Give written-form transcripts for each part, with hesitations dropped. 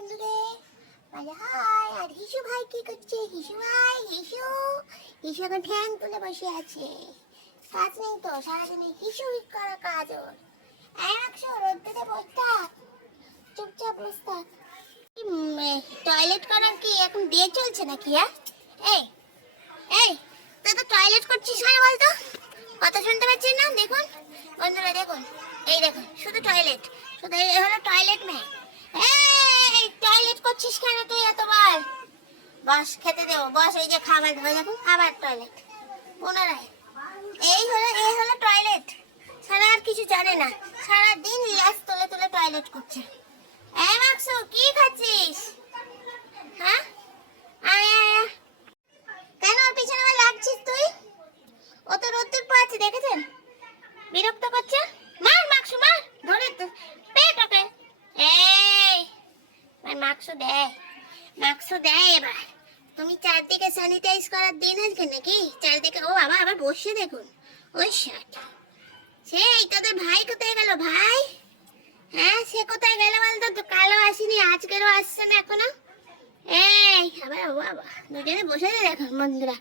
বন্ধুরে বলে হাই। আর হিসু ভাই কি করছে? হিসু ভাই, হিসু হিসু এখন ঠ্যাং তুলে বসে আছে, কাজ নেই তো সারাদিনে হিসু করা কাজ ওর। একশো রোদ্দুরে বসে থাক, চুপচাপ বসে থাক। টয়লেট করার কি এখন ডে চলছে নাকি? হ্যাঁ এই এই তুই তো টয়লেট করছিস না, বলতো কথা শুনতে পাচ্ছিস না? দেখুন বন্ধুরা, দেখুন, এই দেখুন, শুধু টয়লেট, শুধু এই হলো টয়লেট মেয়ে। এই টয়লেট করছিস কেন তুই এতবার? বস, খেতে দেবো, বস। এই যে খাবার দেবো, দেখুন খাবার, টয়লেট পুনরায়। এই হলো টয়লেট। সারা আর কিছু জানে না, সারাদিন ল্যাস তুলে তুলে টয়লেট করছে। এই মাকসু, কি খাচ্ছিস? হ্যাঁ, আয় আয় আয়। কেন ওর পিছনে আমার লাগছিস তুই? ও তো রোদ্দুর পোয়াচ্ছে, দেখেছেন? বিরক্ত করছে। মার মাকসু, মার, ধরে পেট ওকে। এই মাকসু দেয়, মাকসু দেয়। এবার তুমি চারদিকে স্যানিটাইজ করার দিন আজকে নাকি? চারদিকে ও বাবা, আবার বসে দেখুন। ওই শার্ট, সেই তোদের ভাই কোথায় গেল? ভাই, হ্যাঁ সে কোথায় গেল বলতো? তো কালো আসেনি, আজকেরও আসছে না এখনো। এই আবার ও বাবা, দুজনে বসে দেখুন বন্ধুরা।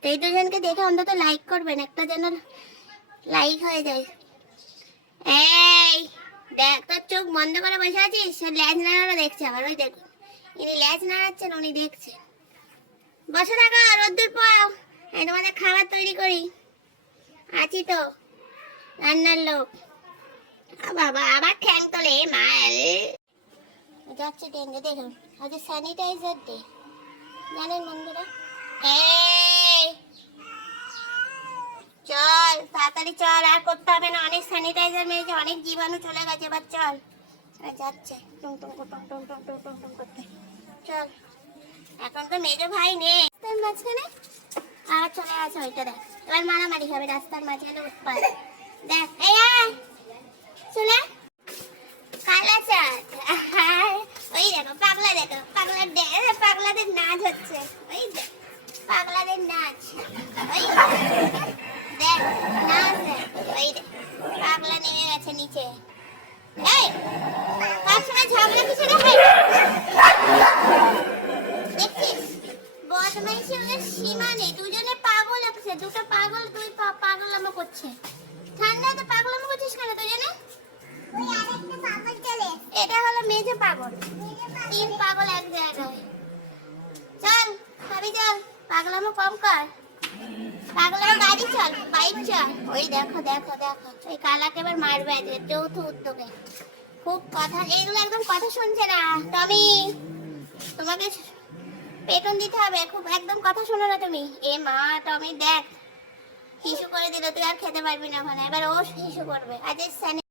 তো এই দুজনকে দেখে অন্তত লাইক করবেন, একটা যেন লাইক হয়ে যায়। এই দেখ, তোর চোখ বন্ধ করে বসে আছিস, ল্যাজ নাড়ানো দেখছে আবার। ওই দেখুন, ইনি ল্যাজ নাড়াচ্ছেন, উনি দেখছেন। বসে থাকো, রোদ্দুর পাও। এই তোমাদের খাবার তৈরি করি, আছি তো রান্নার লোক। বাবা আবার ঠ্যাং তোলে মাল যাচ্ছে ট্রেনে। দেখুন আজ স্যানিটাইজার ডে, জানেন বন্ধুরা? এই চল তাড়াতাড়ি চল, আর করতে হবে না, অনেক স্যানিটাইজার মেরেছে, অনেক জীবাণু চলে গেছে। এবার চল, যাচ্ছে টুং টুং টুং টুং টুং টুং টুং টুং করতে। চল, এখন তো মেজো ভাই নেই তার মাঝখানে, আবার চলে আসে। ওইটা দেখ, এবার মারামারি হবে রাস্তার মাঝখানে, উৎপাত দেখ। এই আয় চলে কালা চাঁদ। ওই দেখো পাগলা, দেখো পাগলার, পাগলাদের নাচ হচ্ছে। ওই দেখ পাগলাদের নাচ, ওই দেখ নাচ দেখ। ওই দেখ পাগলা নেমে গেছে নিচে। এই কার সঙ্গে ঝগড়া কিছু রে? দেখছিস বদমাইশি ওদের সীমা নেই। দুজনে পাগল আছে, দুটো পাগল, দুই পাগলামো করছে। ঠান্ডাতে পাগলামো করছিস কেন দুজনে? এটা হলো মেজে পাগল, তিন পাগল এক জায়গায়। চল ভাবি চল, পাগলামো কম কর, পাগলামো গাড়ি চল, বাইক চল। ওই দেখো দেখো দেখো, ওই কালাকে এবার মারবে আজকে যৌথ উদ্যোগে। খুব কথা, এইগুলো একদম কথা শুনছে না। টমি, তোমাকে পেটন দিতে হবে, খুব একদম কথা শোনো না তুমি। এ মা, টমি দেখ হিসু করে দিল, তুই আর খেতে পারবি না ওখানে। এবার ও হিসু করবে। আজ